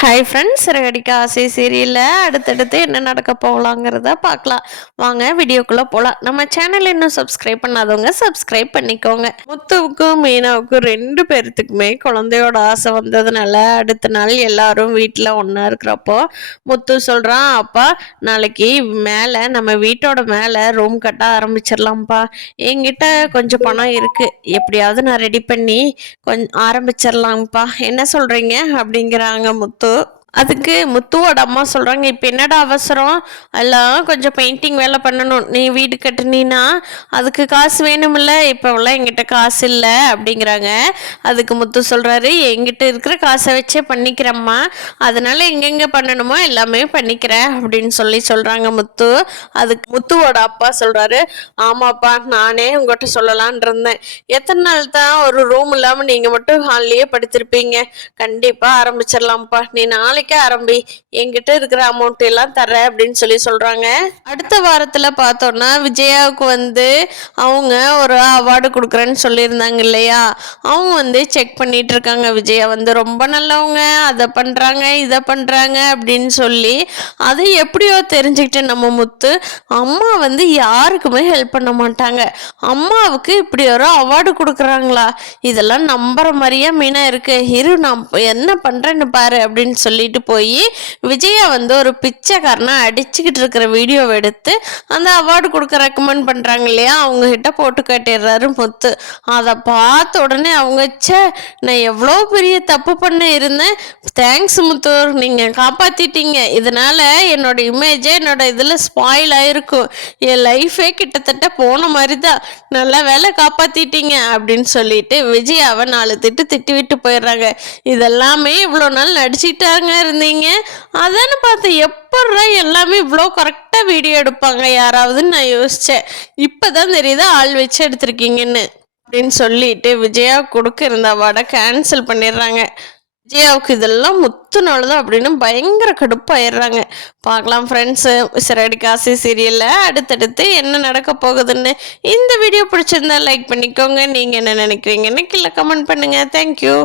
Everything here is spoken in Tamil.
ஹாய் ஃப்ரெண்ட்ஸ், சிறகடிக்க ஆசை சீரியலில் அடுத்தடுத்து என்ன நடக்க போகலாங்கிறத பார்க்கலாம். வாங்க வீடியோக்குள்ளே போகலாம். நம்ம சேனல் இன்னும் சப்ஸ்கிரைப் பண்ணாதவங்க சப்ஸ்கிரைப் பண்ணிக்கோங்க. முத்துவுக்கும் மீனாவுக்கும் 2 பேர்த்துக்குமே குழந்தையோட ஆசை வந்ததுனால அடுத்த நாள் எல்லாரும் வீட்டில் ஒன்றா இருக்கிறப்போ முத்து சொல்கிறான், அப்பா நாளைக்கு மேலே நம்ம வீட்டோட மேலே ரூம் கட்ட ஆரம்பிச்சிடலாம்ப்பா. என்கிட்ட கொஞ்சம் பணம் இருக்குது, எப்படியாவது நான் ரெடி பண்ணி ஆரம்பிச்சிடலாம்ப்பா, என்ன சொல்கிறீங்க அப்படிங்கிறாங்க முத்து. அதுக்கு முத்துவோட அம்மா சொல்கிறாங்க, இப்போ என்னடா அவசரம், எல்லாம் கொஞ்சம் பெயிண்டிங் வேலை பண்ணணும், நீ வீடு கட்டுனீன்னா அதுக்கு காசு வேணுமில்ல, இப்போவெல்லாம் எங்கிட்ட காசு இல்லை அப்படிங்கிறாங்க. அதுக்கு முத்து சொல்கிறாரு, எங்கிட்ட இருக்கிற காசை வச்சே பண்ணிக்கிறேம்மா, அதனால எங்கெங்கே பண்ணணுமோ எல்லாமே பண்ணிக்கிறேன் அப்படின்னு சொல்கிறாங்க முத்து. அதுக்கு முத்துவோட அப்பா சொல்கிறாரு, ஆமாப்பா நானே உங்கள்கிட்ட சொல்லலான் இருந்தேன், எத்தனை நாள் தான் ஒரு ரூம் இல்லாமல் நீங்கள் மட்டும் ஹால்லேயே படுத்திருப்பீங்க, கண்டிப்பாக ஆரம்பிச்சிடலாம்ப்பா, நீ நாளைக்கு ஆரம்பி, என்கிட்ட இருக்கிற அமௌண்ட் எல்லாம் தர அப்படின்னு சொல்றாங்க. அடுத்த வாரத்துல பார்த்தோம்னா விஜயாவுக்கு அவங்க ஒரு அவார்டு கொடுக்குறேன்னு சொல்லியிருந்தாங்க இல்லையா, அவங்க செக் பண்ணிட்டு இருக்காங்க. விஜயா ரொம்ப நல்லவங்க, அதை பண்றாங்க இதை பண்றாங்க அப்படின்னு சொல்லி அது எப்படியோ தெரிஞ்சுக்கிட்டு நம்ம முத்து, அம்மா யாருக்குமே ஹெல்ப் பண்ண மாட்டாங்க, அம்மாவுக்கு இப்படி ஒரு அவார்டு கொடுக்குறாங்களா, இதெல்லாம் நம்புற மாதிரியே மீனா இருக்கு, இரு நான் என்ன பண்றேன்னு பாரு அப்படின்னு சொல்லிட்டு போய் விஜயா ஒரு பிச்சைக்காரனை அடிச்சுக்கிட்டு இருக்கிற வீடியோவை எடுத்து அந்த அவார்டு கொடுக்க ரெக்கமெண்ட் பண்றாங்க இல்லையா, அவங்க கிட்ட போட்டு காட்டிடுறாரு முத்து. அதை பார்த்த உடனே அவங்க, நான் எவ்வளோ பெரிய தப்பு பண்ண இருந்தேன், தேங்க்ஸ் முத்து, நீங்க காப்பாத்திட்டீங்க, இதனால என்னோட இமேஜே என்னோட இதுல ஸ்பாயில் ஆயிருக்கும், என் லைஃபே கிட்டத்தட்ட போன மாதிரி தான், நல்ல வேலை காப்பாத்திட்டீங்க அப்படின்னு சொல்லிட்டு விஜயாவை 4 திட்டு விட்டு போயிடுறாங்க. இதெல்லாமே இவ்வளோ நாள் நடிச்சுட்டாங்க இருந்தீங்க, அதானே பார்த்து எப்பட்றா எல்லாமே இவ்வளோ கரெக்டாக வீடியோ எடுப்பாங்க யாராவதுன்னு நான் யோசித்தேன், இப்போ தான் தெரியுது ஆள் வச்சு எடுத்திருக்கீங்கன்னு அப்படின்னு சொல்லிட்டு விஜயா கொடுக்க இருந்த அவார்டை கேன்சல் பண்ணிடுறாங்க. விஜயாவுக்கு இதெல்லாம் முத்துனாலதான் அப்படின்னு பயங்கர கடுப்பாயிடுறாங்க. பார்க்கலாம் ஃப்ரெண்ட்ஸு, சிறகடிக்க ஆசை சீரியலில் அடுத்தடுத்து என்ன நடக்க போகுதுன்னு. இந்த வீடியோ பிடிச்சிருந்தா லைக் பண்ணிக்கோங்க. நீங்கள் என்ன நினைக்கிறீங்கன்னு கீழே கமெண்ட் பண்ணுங்கள். தேங்க்யூ.